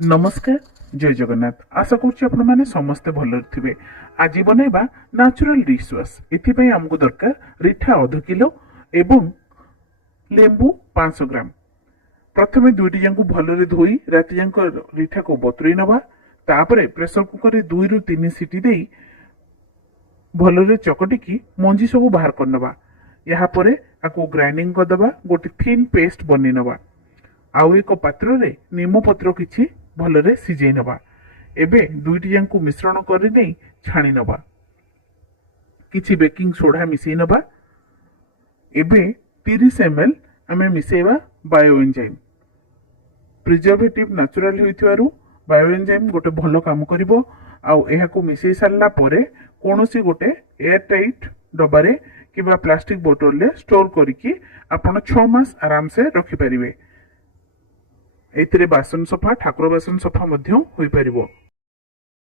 नमस्कार जय जगन्नाथ आशा करुँ समस्ते भल थे आज बनैबा नेचुरल डिश वाश एथिपाई आमको दरकार रिठा अध किलो एवं लेंबू 500 ग्राम। प्रथमे दुईटी जाक भलरे धोई राति जाक रिठा को बतुरई नवा तापरे प्रेसर कुकर 2 ରୁ 3 सीटी दे भलरे चकटिकी मंजी सब बाहर करनवा। या परे आको ग्राइंडिंग करदबा गोटे थिन पेस्ट बनी नवा। आउ एक पात्र रे नीम पत्र किछि भलरे सिझेई नवा। एबे दुईटी जाक मिश्रण करि नै छाणी नवा। किछि बेकिंग सोडा मिसई नवा। एबे 30 ml आमे मिसेबा बायो एंजाइम। प्रिजर्वेटिव नेचुरल होइथिबारु बायो एंजाइम गोटे भलो काम करिवो। आउ एहाको मिसई सारला परे कोनोसी गोटे एयर टाइट डबारे किबा प्लास्टिक बोतल ले स्टोर करिकि आपण 6 मास आराम से रखि परिबे। एथिरे बासन सफा ठाकुर बासन सफा मध्य होई परिबो।